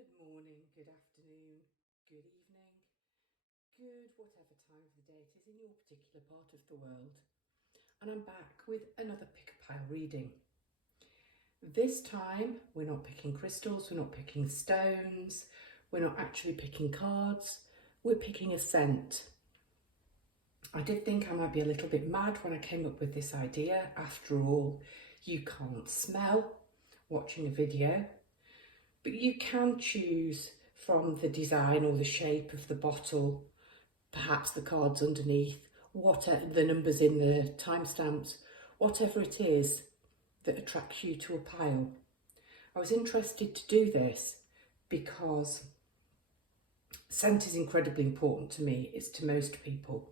Good morning, good afternoon, good evening, good whatever time of the day it is in your particular part of the world. And I'm back with another pick a pile reading. This time we're not picking crystals, we're not picking stones, we're not actually picking cards, we're picking a scent. I did think I might be a little bit mad when I came up with this idea. After all, you can't smell watching a video. But you can choose from the design or the shape of the bottle, perhaps the cards underneath, whatever the numbers in the timestamps, whatever it is that attracts you to a pile. I was interested to do this because scent is incredibly important to me, it's to most people.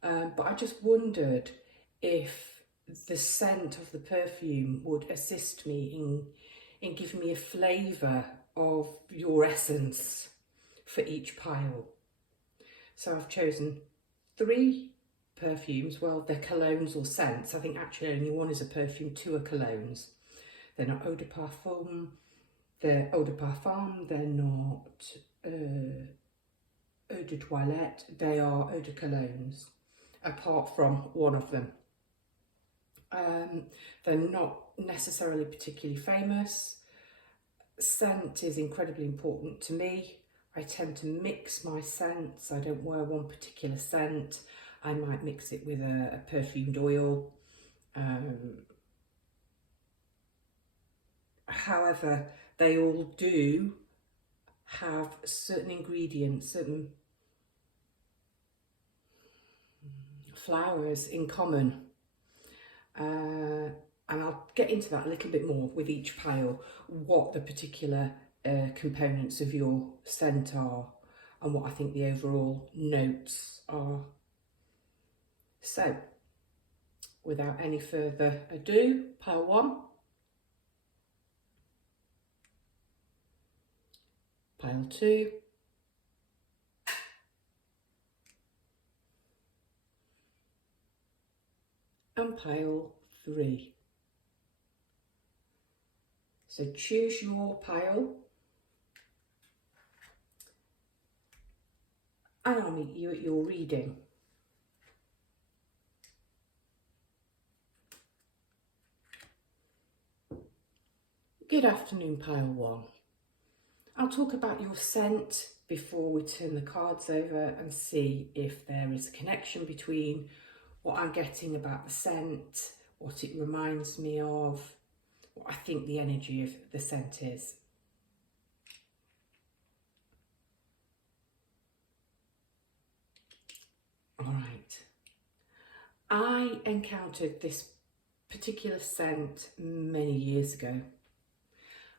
But I just wondered if the scent of the perfume would assist me in giving me a flavour of your essence for each pile. So I've chosen 3 perfumes. Well, they're colognes or scents. I think actually only one is a perfume, 2 are colognes. They're not eau de parfum, they're eau de parfum, they're not eau de toilette, they are eau de colognes, apart from one of them. They're not necessarily particularly famous. Scent is incredibly important to me. I tend to mix my scents. I don't wear one particular scent. I might mix it with a perfumed oil. However, they all do have certain ingredients, certain flowers in common. And I'll get into that a little bit more with each pile, what the particular components of your scent are and what I think the overall notes are. So, without any further ado, pile 1, pile 2, and pile 3. So choose your pile and I'll meet you at your reading. Good afternoon, pile 1. I'll talk about your scent before we turn the cards over and see if there is a connection between what I'm getting about the scent, what it reminds me of, what I think the energy of the scent is. All right. I encountered this particular scent many years ago.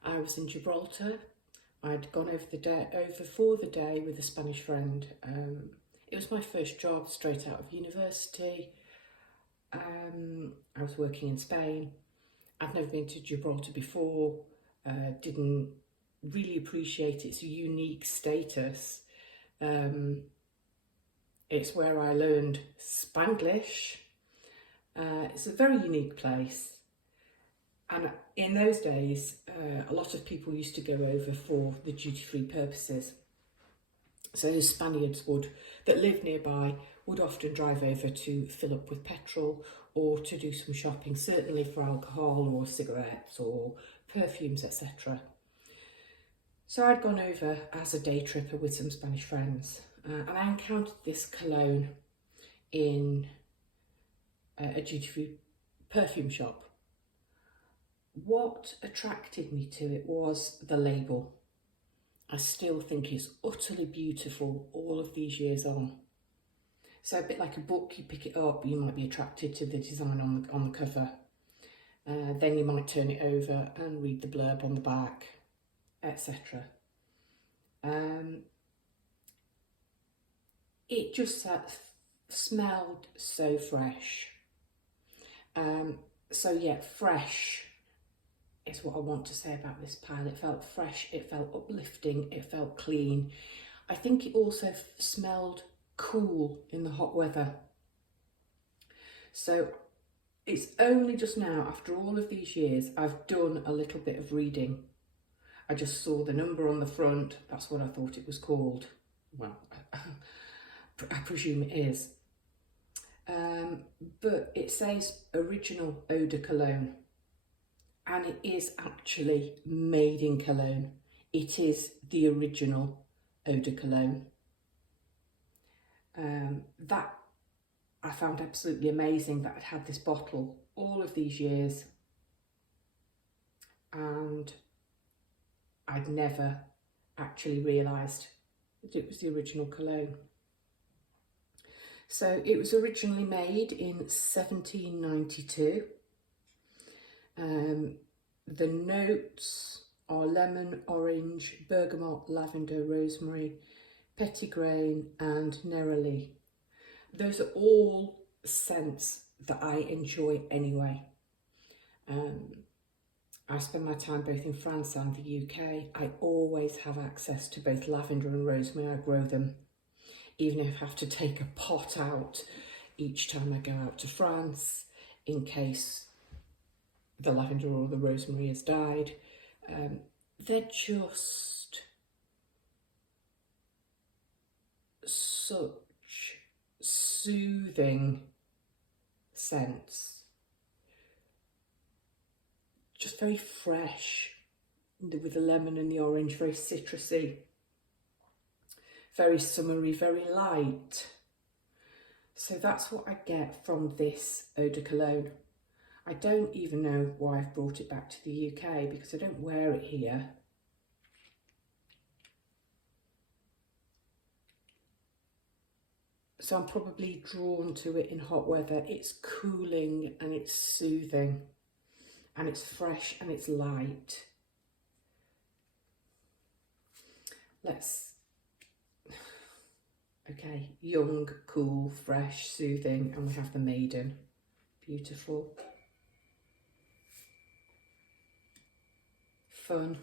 I was in Gibraltar. I'd gone over for the day with a Spanish friend. It was my first job straight out of university. I was working in Spain. I'd never been to Gibraltar before, didn't really appreciate its unique status. It's where I learned Spanglish. It's a very unique place. And in those days, a lot of people used to go over for the duty-free purposes. So the Spaniards that lived nearby would often drive over to fill up with petrol or to do some shopping, certainly for alcohol or cigarettes or perfumes, etc. So I'd gone over as a day tripper with some Spanish friends and I encountered this cologne in a duty-free perfume shop. What attracted me to it was the label. I still think it's utterly beautiful all of these years on. So a bit like a book, you pick it up, you might be attracted to the design on the cover. Then you might turn it over and read the blurb on the back, etc. It just smelled so fresh. So yeah, fresh is what I want to say about this pile. It felt fresh, it felt uplifting, it felt clean. I think it also smelled cool in the hot weather. So it's only just now, after all of these years, I've done a little bit of reading I just saw the number on the front. That's what I thought it was called. Well, I presume it is. But it says original eau de cologne, and it is actually made in Cologne. It is the original eau de cologne. That I found absolutely amazing, that I'd had this bottle all of these years and I'd never actually realised that it was the original cologne. So it was originally made in 1792. The notes are lemon, orange, bergamot, lavender, rosemary, petitgrain and neroli. Those are all scents that I enjoy anyway. I spend my time both in France and the UK. I always have access to both lavender and rosemary. I grow them, even if I have to take a pot out each time I go out to France in case the lavender or the rosemary has died. They're just such soothing scents. Just very fresh, with the lemon and the orange, very citrusy, very summery, very light. So that's what I get from this eau de cologne. I don't even know why I've brought it back to the UK, because I don't wear it here. So I'm probably drawn to it in hot weather. It's cooling and it's soothing and it's fresh and it's light. Okay, young, cool, fresh, soothing, and we have the Maiden. Beautiful. Fun.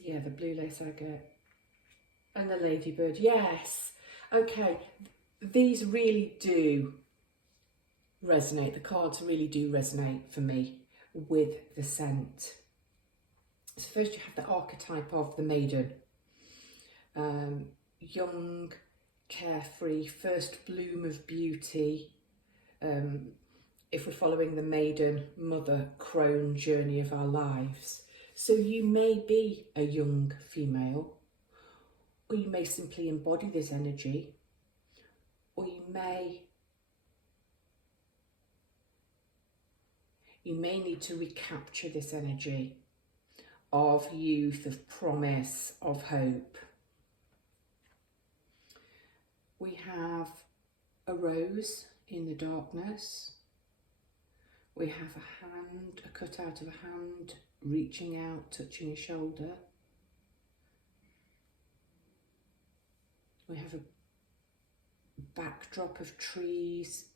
Yeah, the blue lace agate. And the ladybird, yes. Okay, these really do resonate. The cards really do resonate for me with the scent. So first you have the archetype of the Maiden. Young, carefree, first bloom of beauty. If we're following the Maiden, mother, crone journey of our lives. So you may be a young female, or you may simply embody this energy, or you may need to recapture this energy of youth, of promise, of hope. We have a rose in the darkness. We have a hand, a cutout of a hand reaching out, touching a shoulder. We have a backdrop of trees,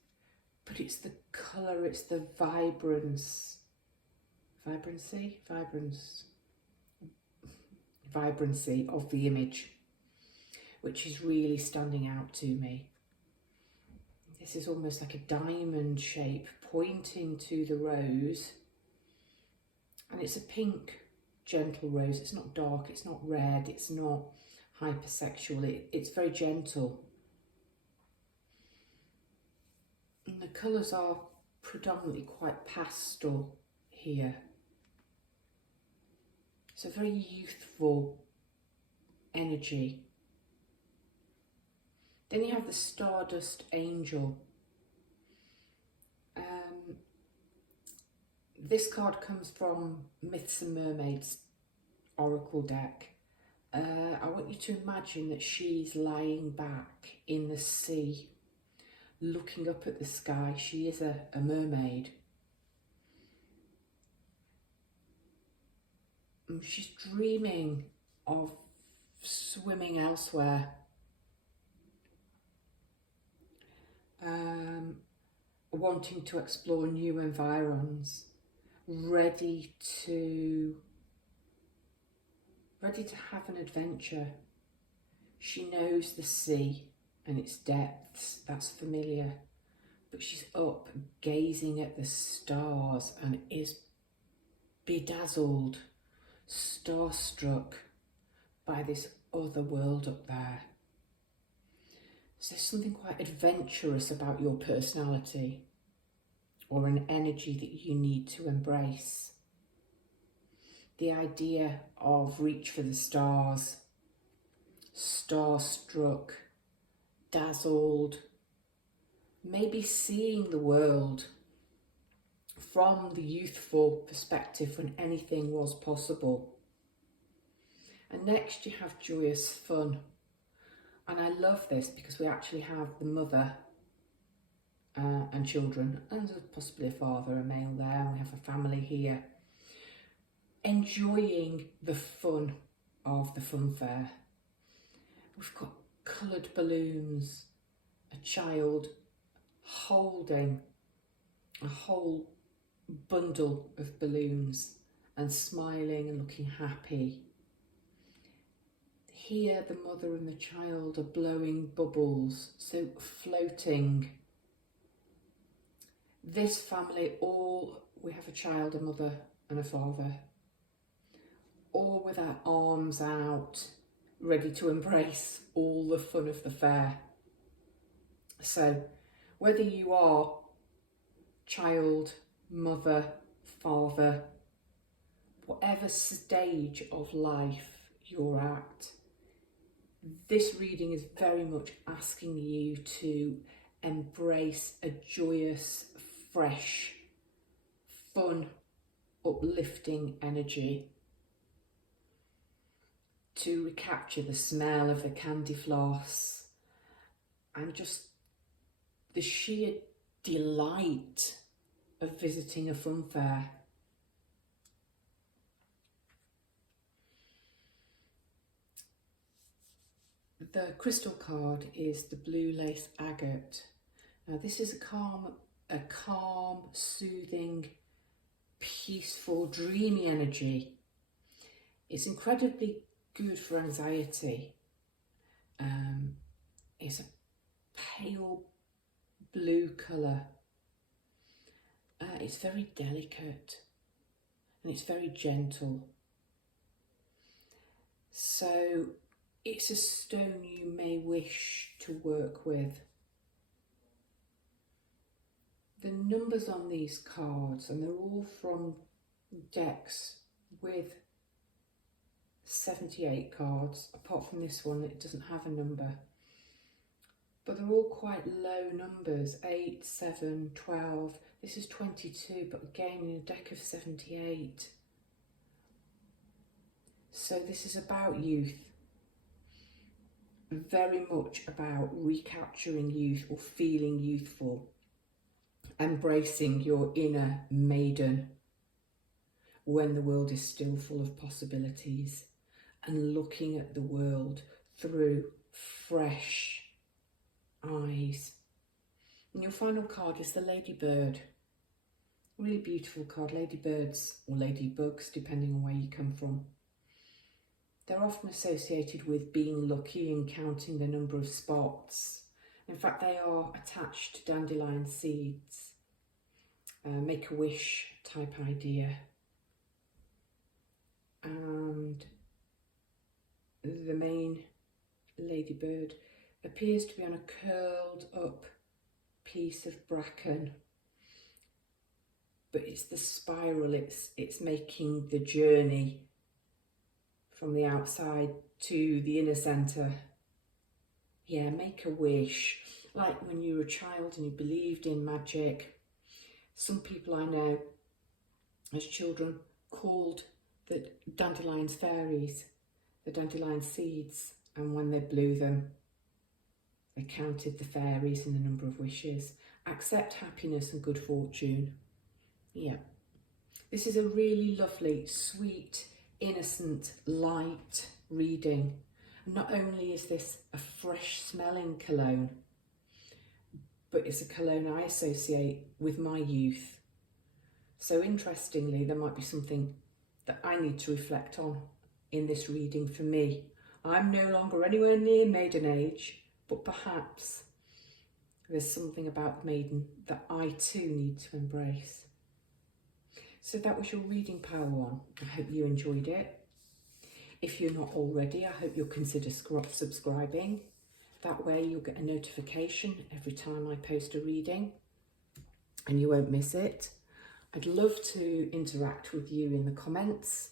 but it's the colour, it's the vibrancy of the image, which is really standing out to me. This is almost like a diamond shape pointing to the rose, and it's a pink, gentle rose. It's not dark, it's not red, it's not hypersexual, it's very gentle. And the colours are predominantly quite pastel here. So very youthful energy. Then you have the Stardust Angel. This card comes from Myths and Mermaids Oracle deck. I want you to imagine that she's lying back in the sea, looking up at the sky. She is a mermaid. She's dreaming of swimming elsewhere. Wanting to explore new environs, ready to have an adventure. She knows the sea and its depths, that's familiar, but she's up gazing at the stars and is bedazzled, starstruck by this other world up there. So there's something quite adventurous about your personality, or an energy that you need to embrace. The idea of reach for the stars, starstruck, dazzled, maybe seeing the world from the youthful perspective when anything was possible. And next you have joyous fun. And I love this because we actually have the mother and children, and possibly a father, a male there, and we have a family here, enjoying the fun of the fun fair. We've got coloured balloons, a child holding a whole bundle of balloons and smiling and looking happy. Here the mother and the child are blowing bubbles, so floating. This family, we have a child, a mother and a father, all with our arms out, ready to embrace all the fun of the fair. So whether you are child, mother, father, whatever stage of life you're at, this reading is very much asking you to embrace a joyous, fresh, fun, uplifting energy, to recapture the smell of the candy floss and just the sheer delight of visiting a fun fair. The crystal card is the blue lace agate. Now this is a calm, soothing, peaceful, dreamy energy. It's incredibly good for anxiety. It's a pale blue colour. It's very delicate and it's very gentle. So it's a stone you may wish to work with. The numbers on these cards, and they're all from decks with 78 cards, apart from this one, it doesn't have a number. But they're all quite low numbers, 8, 7, 12. This is 22, but again in a deck of 78. So this is about youth. Very much about recapturing youth or feeling youthful. Embracing your inner maiden when the world is still full of possibilities, and looking at the world through fresh eyes. And your final card is the ladybird. Really beautiful card, ladybirds or ladybugs, depending on where you come from. They're often associated with being lucky and counting the number of spots. In fact, they are attached to dandelion seeds. Make-a-wish type idea. And the main ladybird appears to be on a curled up piece of bracken. But it's the spiral, it's making the journey from the outside to the inner centre. Yeah, make a wish. Like when you were a child and you believed in magic. Some people I know as children called the dandelions fairies, the dandelion seeds, and when they blew them, they counted the fairies and the number of wishes. Accept happiness and good fortune. Yeah. This is a really lovely, sweet, innocent, light reading. Not only is this a fresh smelling cologne, but it's a cologne I associate with my youth. So interestingly, there might be something that I need to reflect on in this reading for me. I'm no longer anywhere near maiden age, but perhaps there's something about maiden that I too need to embrace. So that was your reading pile one. I hope you enjoyed it. If you're not already, I hope you'll consider subscribing. That way you'll get a notification every time I post a reading and you won't miss it. I'd love to interact with you in the comments.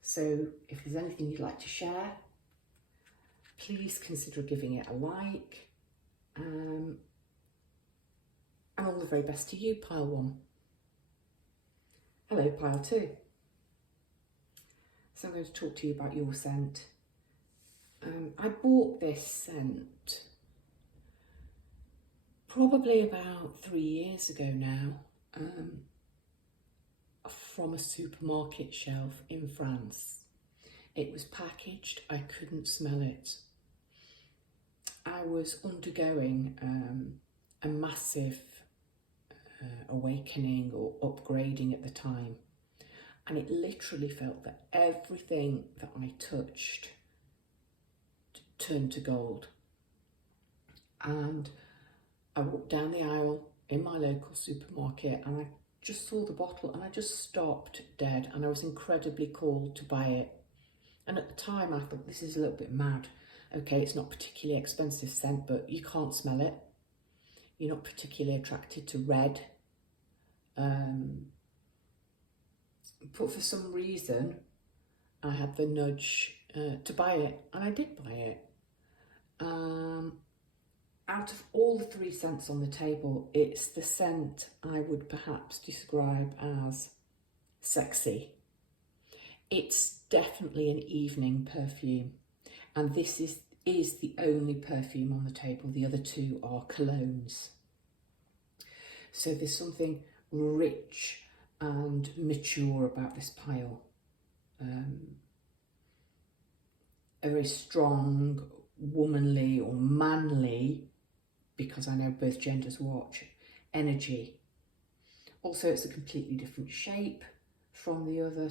So if there's anything you'd like to share, please consider giving it a like. And all the very best to you, pile one. Hello, pile two. So I'm going to talk to you about your scent. I bought this scent probably about 3 years ago now, from a supermarket shelf in France. It was packaged, I couldn't smell it. I was undergoing a massive awakening or upgrading at the time, and it literally felt that everything that I touched turned to gold. And I walked down the aisle in my local supermarket and I just saw the bottle and I just stopped dead, and I was incredibly called to buy it. And at the time I thought, this is a little bit mad. Okay, it's not particularly expensive scent, but you can't smell it. You're not particularly attracted to red. But for some reason, I had the nudge to buy it, and I did buy it. Out of all the 3 scents on the table, it's the scent I would perhaps describe as sexy. It's definitely an evening perfume, and this is the only perfume on the table. The other 2 are colognes. So there's something rich and mature about this pile. A very strong, womanly or manly, because I know both genders watch, energy. Also, it's a completely different shape from the other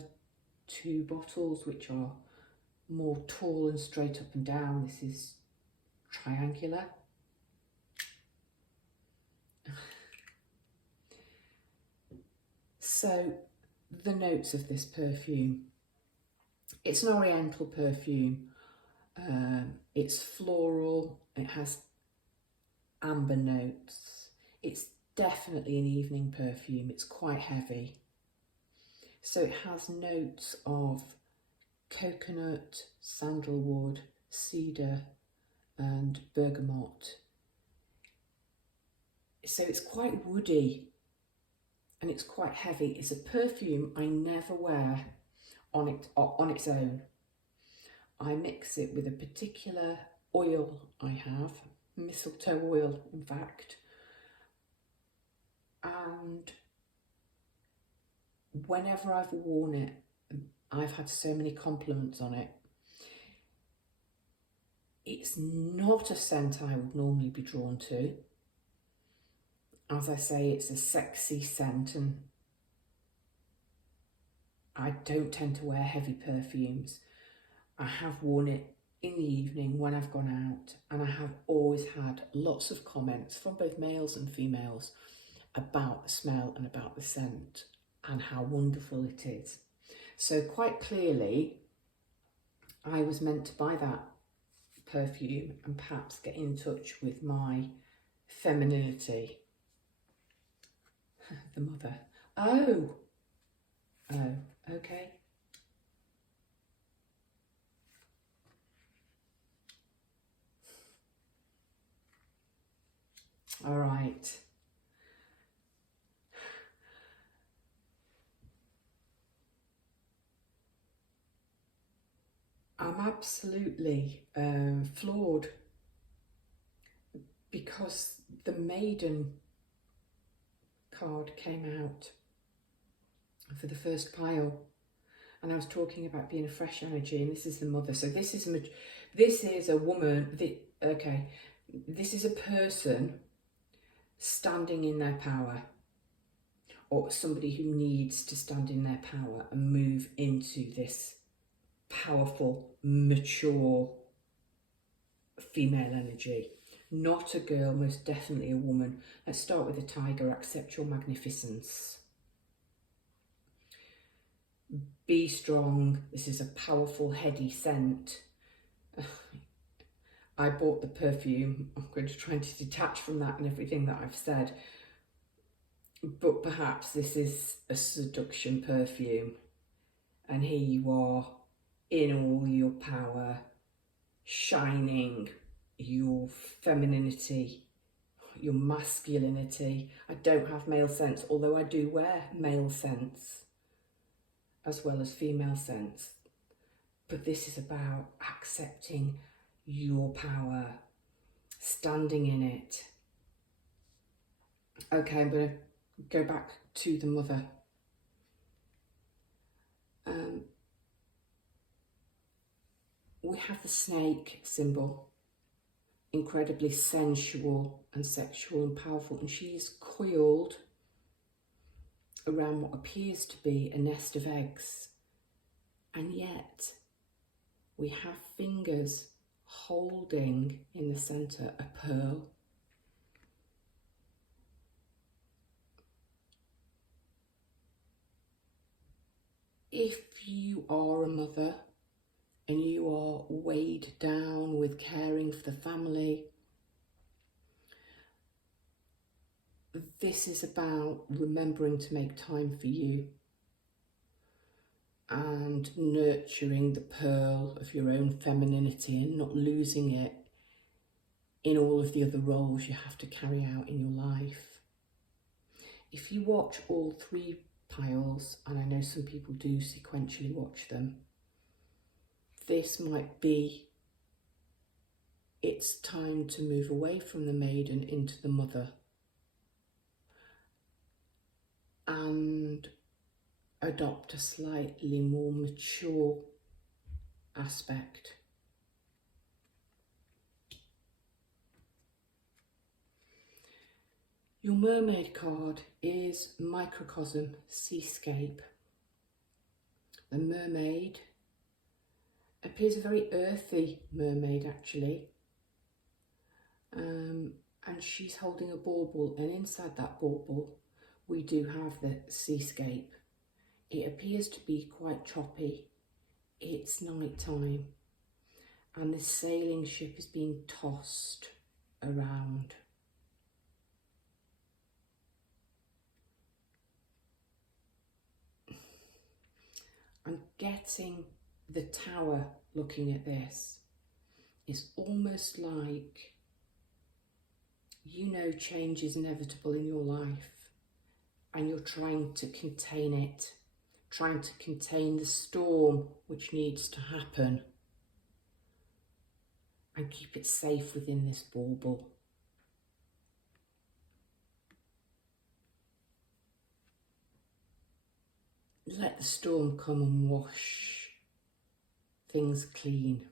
2 bottles, which are more tall and straight up and down. This is triangular. So the notes of this perfume, it's an oriental perfume. It's floral, it has amber notes. It's definitely an evening perfume. It's quite heavy. So it has notes of coconut, sandalwood, cedar and bergamot. So it's quite woody and it's quite heavy. It's a perfume I never wear on its own. I mix it with a particular oil I have, mistletoe oil in fact, and whenever I've worn it, I've had so many compliments on it. It's not a scent I would normally be drawn to. As I say, it's a sexy scent, and I don't tend to wear heavy perfumes. I have worn it in the evening when I've gone out, and I have always had lots of comments from both males and females about the smell and about the scent and how wonderful it is. So quite clearly, I was meant to buy that perfume and perhaps get in touch with my femininity. The mother. Oh, okay. All right. I'm absolutely floored because the maiden card came out for the first pile, and I was talking about being a fresh energy, and this is the mother. So this is a woman. Okay, this is a person standing in their power, or somebody who needs to stand in their power and move into this powerful, mature female energy. Not a girl, most definitely a woman. Let's start with the tiger. Accept your magnificence. be strong. This is a powerful, heady scent. I bought the perfume. I'm going to try to detach from that and everything that I've said. But perhaps this is a seduction perfume. And here you are in all your power, shining your femininity, your masculinity. I don't have male scents, although I do wear male scents as well as female scents. But this is about accepting your power, standing in it. Okay, I'm going to go back to the mother. We have the snake symbol, incredibly sensual and sexual and powerful, and she is coiled around what appears to be a nest of eggs, and yet we have fingers holding in the centre a pearl. If you are a mother and you are weighed down with caring for the family, this is about remembering to make time for you and nurturing the pearl of your own femininity and not losing it in all of the other roles you have to carry out in your life. If you watch all three piles, and I know some people do sequentially watch them, this might be it's time to move away from the maiden into the mother and adopt a slightly more mature aspect. Your mermaid card is microcosm, seascape. The mermaid appears a very earthy mermaid actually, and she's holding a bauble, and inside that bauble we do have the seascape. It appears to be quite choppy. It's night time and the sailing ship is being tossed around. I'm getting the tower looking at this. It's almost like, you know, change is inevitable in your life and you're trying to contain it, trying to contain the storm which needs to happen and keep it safe within this bauble. Let the storm come and wash things clean.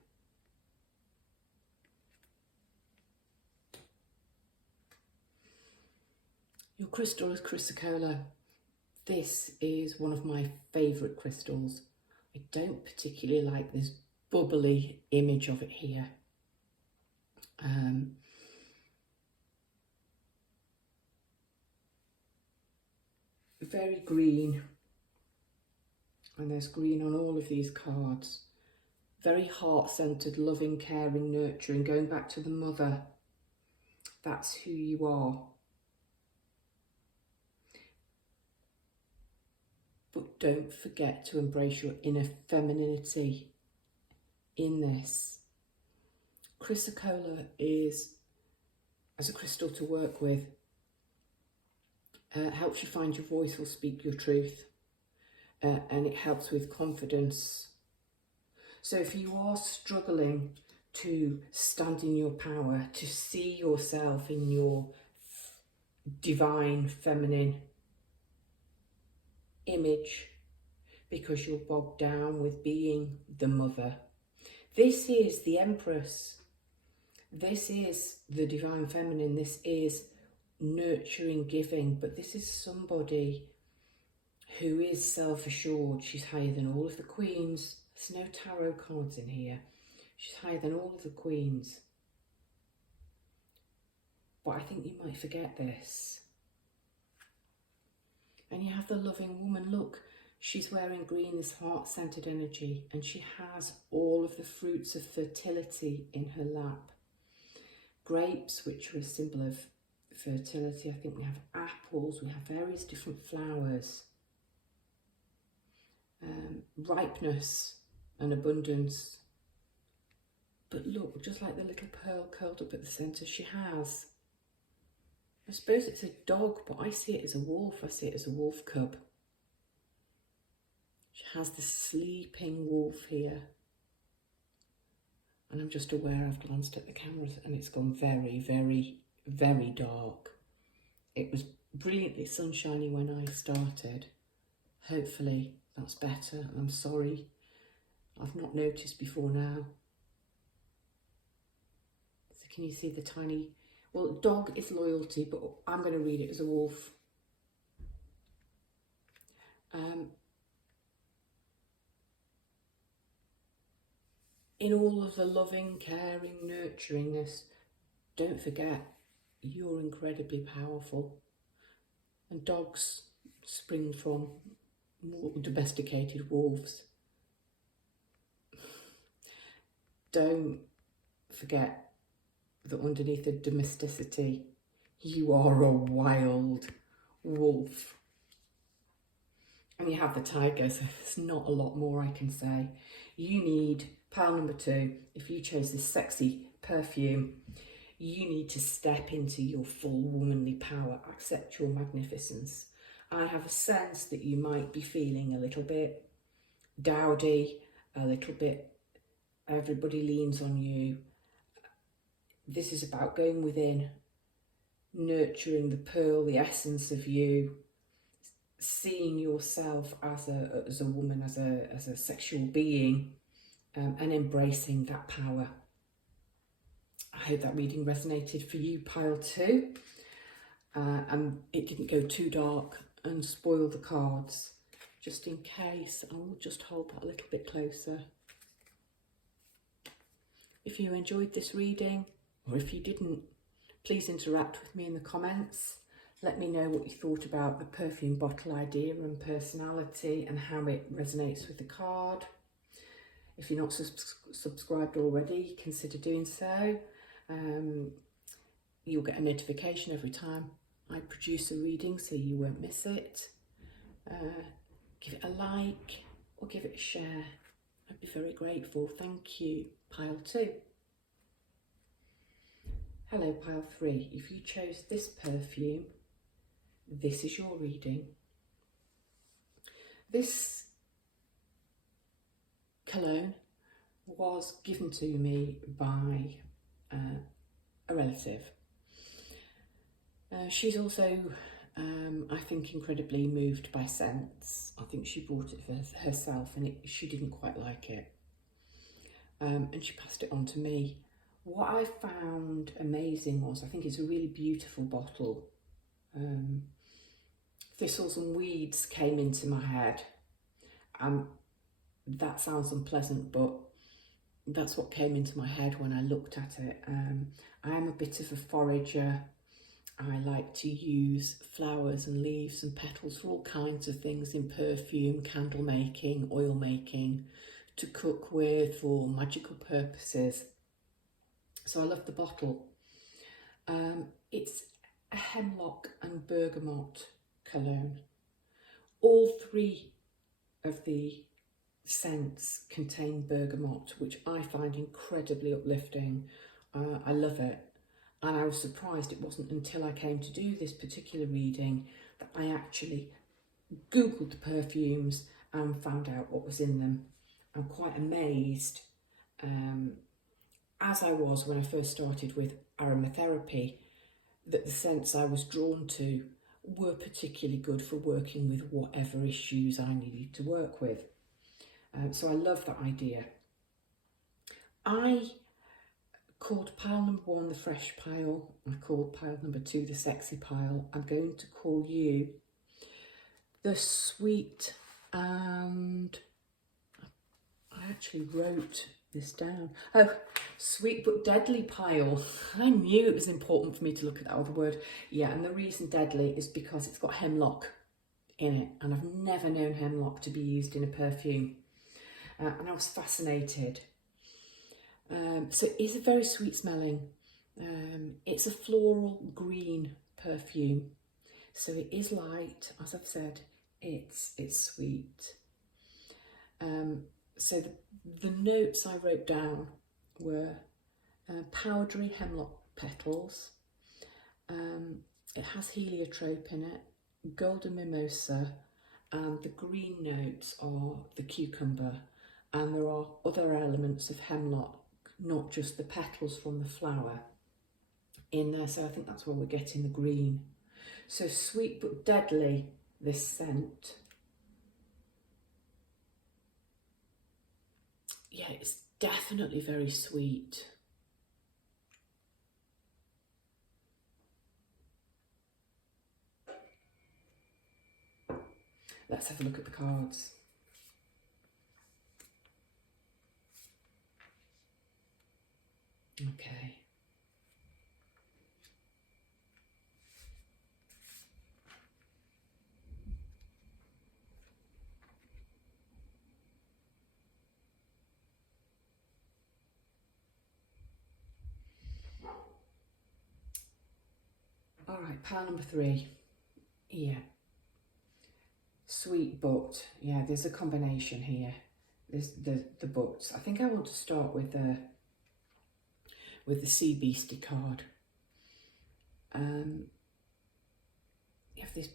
Your crystal is chrysocolla. This is one of my favourite crystals. I don't particularly like this bubbly image of it here. Very green, and there's green on all of these cards. Very heart-centred, loving, caring, nurturing, going back to the mother. That's who you are. But don't forget to embrace your inner femininity in this. Chrysocolla is, as a crystal to work with, helps you find your voice or speak your truth, and it helps with confidence. So if you are struggling to stand in your power, to see yourself in your divine feminine image, because you're bogged down with being the mother, this is the Empress. This is the divine feminine. This is nurturing, giving, but this is somebody who is self-assured. She's higher than all of the queens. There's no tarot cards in here. She's higher than all of the queens. But I think you might forget this. And you have the loving woman. Look, She's wearing green, this heart-centered energy, and she has all of the fruits of fertility in her lap. Grapes, which are a symbol of fertility. I think we have apples, we have various different flowers. Ripeness and abundance. But look, just like the little pearl curled up at the centre, she has, I suppose it's a dog, but I see it as a wolf. I see it as a wolf cub. She has the sleeping wolf here. And I'm just aware I've glanced at the cameras and it's gone very, very, very dark. It was brilliantly sunshiny when I started. Hopefully that's better. I'm sorry, I've not noticed before now. So can you see the tiny, well, dog is loyalty, but I'm going to read it as a wolf. In all of the loving, caring, nurturingness, don't forget, you're incredibly powerful. And dogs spring from more domesticated wolves. Don't forget that underneath the domesticity, you are a wild wolf. And you have the tiger, so there's not a lot more I can say. You need, pile number 2, if you chose this sexy perfume, you need to step into your full womanly power, accept your magnificence. I have a sense that you might be feeling a little bit dowdy, a little bit everybody leans on you. This is about going within, nurturing the pearl, the essence of you, seeing yourself as a woman, as a sexual being, and embracing that power. I hope that reading resonated for you, pile 2. And it didn't go too dark and spoil the cards. Just in case, I will just hold that a little bit closer. If you enjoyed this reading, or if you didn't, please interact with me in the comments. Let me know what you thought about the perfume bottle idea and personality and how it resonates with the card. If you're not subscribed already, consider doing so. You'll get a notification every time I produce a reading, so you won't miss it. Give it a like or give it a share. I'd be very grateful. Thank you, pile 2. Hello, pile 3. If you chose this perfume, this is your reading. This cologne was given to me by a relative. She's also, I think, incredibly moved by scents. I think she bought it for herself and she didn't quite like it. And she passed it on to me. What I found amazing was, I think it's a really beautiful bottle. Thistles and weeds came into my head. That sounds unpleasant, but that's what came into my head when I looked at it. I am a bit of a forager. I like to use flowers and leaves and petals for all kinds of things in perfume, candle making, oil making, to cook with for magical purposes. So I love the bottle. It's a hemlock and bergamot cologne. All 3 of the scents contain bergamot, which I find incredibly uplifting. I love it. And I was surprised it wasn't until I came to do this particular reading that I actually Googled the perfumes and found out what was in them. I'm quite amazed, as I was when I first started with aromatherapy, that the scents I was drawn to were particularly good for working with whatever issues I needed to work with. So I love that idea. I called pile number 1 the fresh pile. I called pile number 2 the sexy pile. I'm going to call you the sweet, and I actually wrote this down. Oh, sweet but deadly pile. I knew it was important for me to look at that other word. Yeah, and the reason deadly is because it's got hemlock in it, and I've never known hemlock to be used in a perfume, and I was fascinated. So it is a very sweet smelling. It's a floral green perfume, so it is light, as I've said. It's sweet. So the notes I wrote down were powdery hemlock petals. It has heliotrope in it, golden mimosa, and the green notes are the cucumber, and there are other elements of hemlock, not just the petals from the flower in there, so I think that's where we're getting the green. So sweet but deadly, this scent. Yeah, it's definitely very sweet. Let's have a look at the cards. Okay. All right, pile number 3. Yeah. Sweet but, yeah, there's a combination here. There's the buts. I think I want to start with the Sea Beastie card. You have this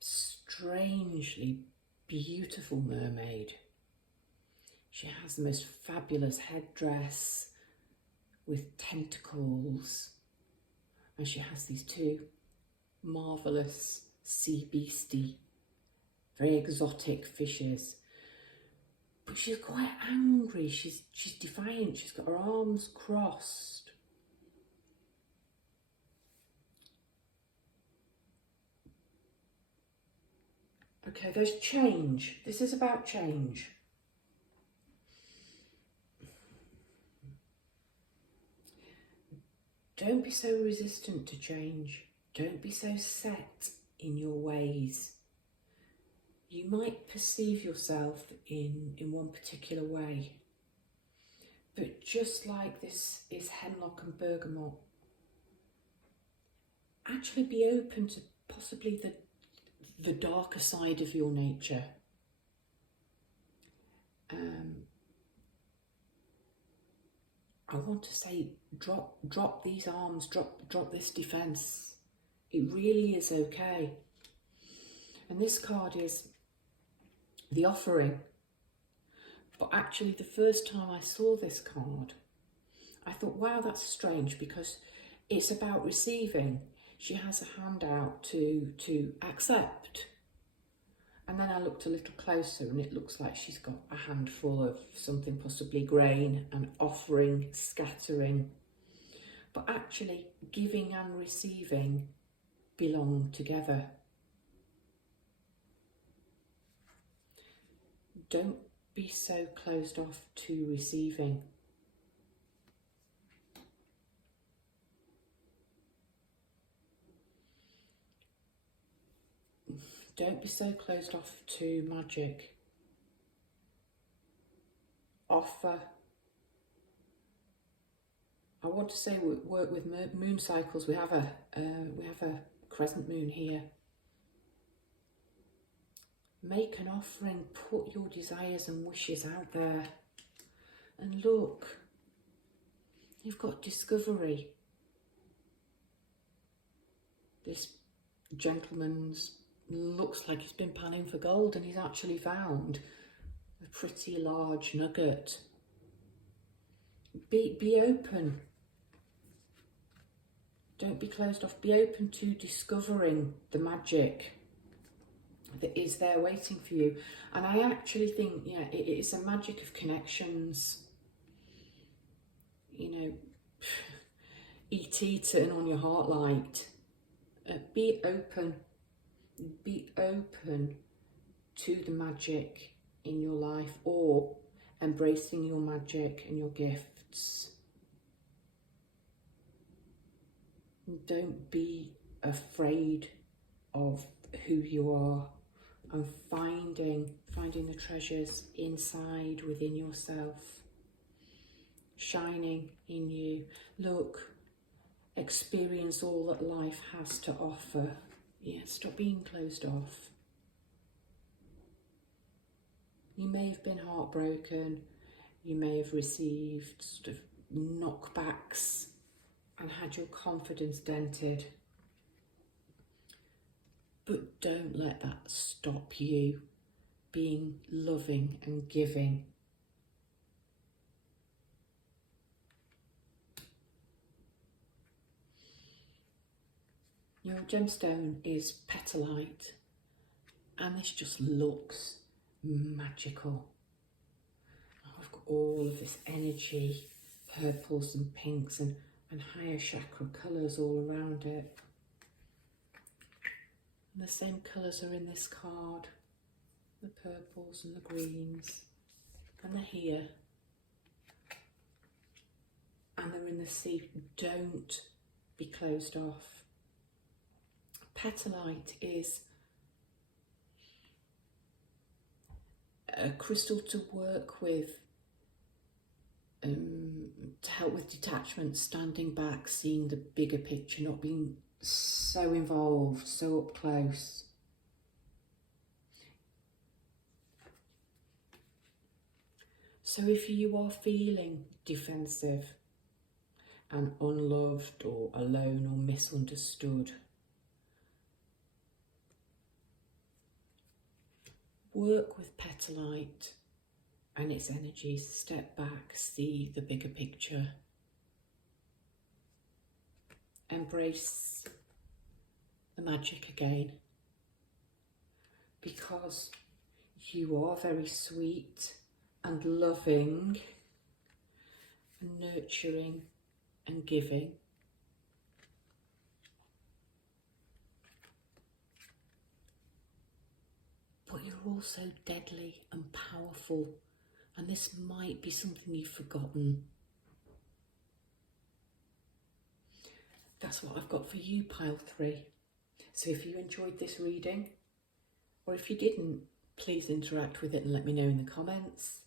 strangely beautiful mermaid. She has the most fabulous headdress with tentacles, and she has these 2 marvellous sea beastie, very exotic fishes. But she's quite angry, she's defiant, she's got her arms crossed. Okay, there's change. This is about change. Don't be so resistant to change. Don't be so set in your ways. You might perceive yourself in one particular way, but just like this is hemlock and bergamot, actually be open to possibly the darker side of your nature. I want to say drop these arms, drop this defence. It really is okay. And this card is the offering. But actually the first time I saw this card, I thought, wow, that's strange, because it's about receiving. She has a hand out to accept. And then I looked a little closer and it looks like she's got a handful of something, possibly grain, and offering, scattering. But actually, giving and receiving belong together. Don't be so closed off to receiving. Don't be so closed off to magic. Offer. I want to say we work with moon cycles. We have a crescent moon here. Make an offering. Put your desires and wishes out there. And look, you've got discovery. This gentleman's looks like he's been panning for gold, and he's actually found a pretty large nugget. Be open. Don't be closed off. Be open to discovering the magic that is there waiting for you. And I actually think, yeah, it is a magic of connections. You know, E.T. turn on your heart light. Be open. Be open to the magic in your life, or embracing your magic and your gifts. Don't be afraid of who you are. and finding the treasures inside within yourself, shining in you. Look, experience all that life has to offer. Yeah, stop being closed off. You may have been heartbroken, you may have received sort of knockbacks and had your confidence dented. But don't let that stop you being loving and giving. Your gemstone is petalite, and this just looks magical. I've got all of this energy, purples and pinks and higher chakra colours all around it. And the same colours are in this card, the purples and the greens, and they're here. And they're in the sea. Don't be closed off. Petalite is a crystal to work with, to help with detachment, standing back, seeing the bigger picture, not being so involved, so up close. So if you are feeling defensive and unloved or alone or misunderstood, work with petalite and its energies. Step back, see the bigger picture. Embrace the magic again, because you are very sweet and loving and nurturing and giving. But you're also deadly and powerful, and this might be something you've forgotten. That's what I've got for you, pile 3. So if you enjoyed this reading, or if you didn't, please interact with it and let me know in the comments.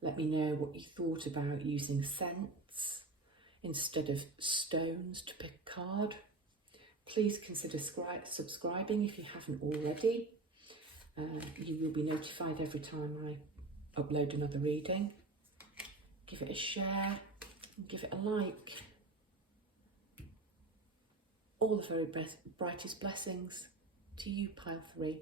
Let me know what you thought about using scents instead of stones to pick a card. Please consider subscribing if you haven't already. You will be notified every time I upload another reading. Give it a share and give it a like. All the very brightest blessings to you, pile 3.